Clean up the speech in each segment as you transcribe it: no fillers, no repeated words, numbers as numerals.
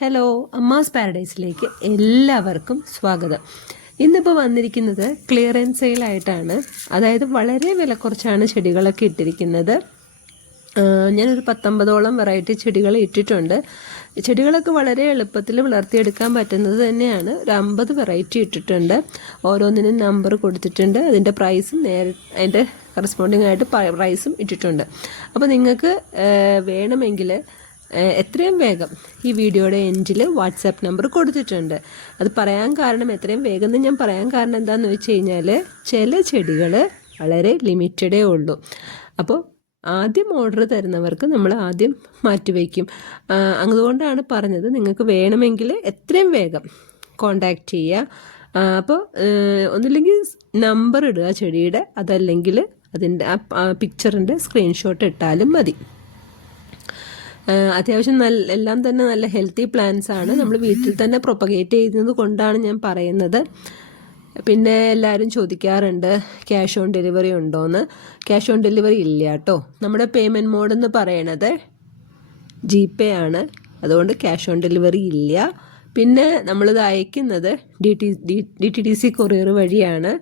Hello, Amma's പാരഡൈസിലേക്ക് എല്ലാവർക്കും സ്വാഗതം. ഇന്നിപ്പോൾ വന്നിരിക്കുന്നത് ക്ലിയറൻസ് സെയിലായിട്ടാണ്. അതായത് വളരെ വില കുറച്ചാണ് ചെടികളൊക്കെ ഇട്ടിരിക്കുന്നത്. ഞാനൊരു 19ഓളം വെറൈറ്റി ചെടികൾ ഇട്ടിട്ടുണ്ട്. ചെടികളൊക്കെ വളരെ എളുപ്പത്തിൽ വളർത്തിയെടുക്കാൻ പറ്റുന്നത് തന്നെയാണ്. ഒരു 50 വെറൈറ്റി ഇട്ടിട്ടുണ്ട്. ഓരോന്നിനും നമ്പർ കൊടുത്തിട്ടുണ്ട്. അതിൻ്റെ പ്രൈസും അതിൻ്റെ കറസ്പോണ്ടിങ് ആയിട്ട് പ്രൈസും ഇട്ടിട്ടുണ്ട്. അപ്പോൾ നിങ്ങൾക്ക് വേണമെങ്കിൽ എത്രയും വേഗം ഈ വീഡിയോയുടെ എൻഡിൽ വാട്സാപ്പ് നമ്പർ കൊടുത്തിട്ടുണ്ട്. അത് പറയാൻ കാരണം, എത്രയും വേഗം എന്ന് ഞാൻ പറയാൻ കാരണം എന്താണെന്ന് വെച്ച് കഴിഞ്ഞാൽ ചില ചെടികൾ വളരെ ലിമിറ്റഡേ ഉള്ളൂ. അപ്പോൾ ആദ്യം ഓർഡർ തരുന്നവർക്ക് നമ്മൾ ആദ്യം മാറ്റിവെക്കും. അതുകൊണ്ടാണ് പറഞ്ഞത്, നിങ്ങൾക്ക് വേണമെങ്കിൽ എത്രയും വേഗം കോണ്ടാക്റ്റ് ചെയ്യുക. അപ്പോൾ ഒന്നുമില്ലെങ്കിൽ നമ്പർ ഇടുക ചെടിയുടെ, അതല്ലെങ്കിൽ അതിൻ്റെ ആ പിക്ചറിൻ്റെ സ്ക്രീൻഷോട്ട് ഇട്ടാലും മതി. അത്യാവശ്യം എല്ലാം തന്നെ നല്ല ഹെൽത്തി പ്ലാന്റ്സ് ആണ്. നമ്മൾ വീട്ടിൽ തന്നെ പ്രൊപ്പഗേറ്റ് ചെയ്യുന്നത് കൊണ്ടാണ് ഞാൻ പറയുന്നത്. പിന്നെ എല്ലാവരും ചോദിക്കാറുണ്ട് ക്യാഷ് ഓൺ ഡെലിവറി ഉണ്ടോയെന്ന്. ക്യാഷ് ഓൺ ഡെലിവറി ഇല്ല കേട്ടോ. നമ്മുടെ പേയ്മെൻറ്റ് മോഡ് എന്ന് പറയണത് GPay ആണ്. അതുകൊണ്ട് ക്യാഷ് ഓൺ ഡെലിവറി ഇല്ല. പിന്നെ നമ്മളിത് അയക്കുന്നത് DTDC കൊറിയർ വഴിയാണ്.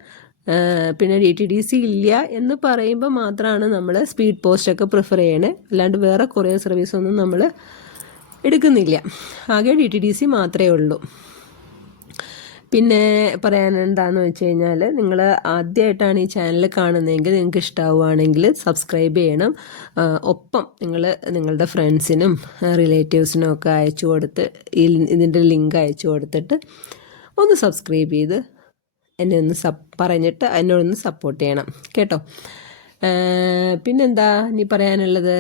പിന്നെ DTDC ഇല്ല എന്ന് പറയുമ്പോൾ മാത്രമാണ് നമ്മൾ സ്പീഡ് പോസ്റ്റൊക്കെ പ്രിഫർ ചെയ്യണേ. അല്ലാണ്ട് വേറെ കൊറിയർ സർവീസൊന്നും നമ്മൾ എടുക്കുന്നില്ല. ആകെ DTDC മാത്രമേ ഉള്ളൂ. പിന്നെ പറയാൻ എന്താണെന്ന് വെച്ച് കഴിഞ്ഞാൽ, നിങ്ങൾ ആദ്യമായിട്ടാണ് ഈ ചാനൽ കാണുന്നതെങ്കിൽ, നിങ്ങൾക്ക് ഇഷ്ടമാവുകയാണെങ്കിൽ സബ്സ്ക്രൈബ് ചെയ്യണം. ഒപ്പം നിങ്ങളുടെ ഫ്രണ്ട്സിനും റിലേറ്റീവ്സിനും ഒക്കെ അയച്ചു കൊടുത്ത് ഇതിൻ്റെ ലിങ്ക് അയച്ചു കൊടുത്തിട്ട് ഒന്ന് സബ്സ്ക്രൈബ് ചെയ്ത് എന്നെ ഒന്ന് പറഞ്ഞിട്ട് എന്നോടൊന്ന് സപ്പോർട്ട് ചെയ്യണം കേട്ടോ. പിന്നെന്താ ഇനി പറയാനുള്ളത്?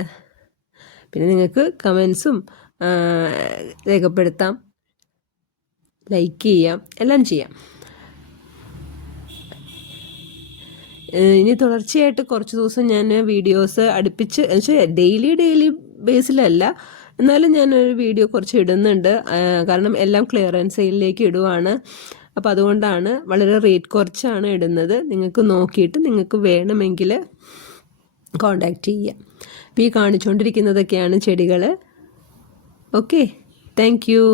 പിന്നെ നിങ്ങൾക്ക് കമൻസും രേഖപ്പെടുത്താം, ലൈക്ക് ചെയ്യാം, എല്ലാം ചെയ്യാം. ഇനി തുടർച്ചയായിട്ട് കുറച്ച് ദിവസം ഞാൻ വീഡിയോസ് അടുപ്പിച്ച്, എന്നുവെച്ചാൽ ഡെയിലി ബേസിലല്ല, എന്നാലും ഞാനൊരു വീഡിയോ കുറച്ച് ഇടുന്നുണ്ട്. കാരണം എല്ലാം ക്ലിയറൻസ് സെയിലിലേക്ക് ഇടുവാണ്. അപ്പോൾ അതുകൊണ്ടാണ് വളരെ റേറ്റ് കുറച്ചാണ് ഇടുന്നത്. നിങ്ങൾക്ക് നോക്കിയിട്ട് നിങ്ങൾക്ക് വേണമെങ്കിൽ കോണ്ടാക്റ്റ് ചെയ്യാം. അപ്പോൾ ഈ കാണിച്ചുകൊണ്ടിരിക്കുന്നതൊക്കെയാണ് ചെടികൾ. Okay, thank you.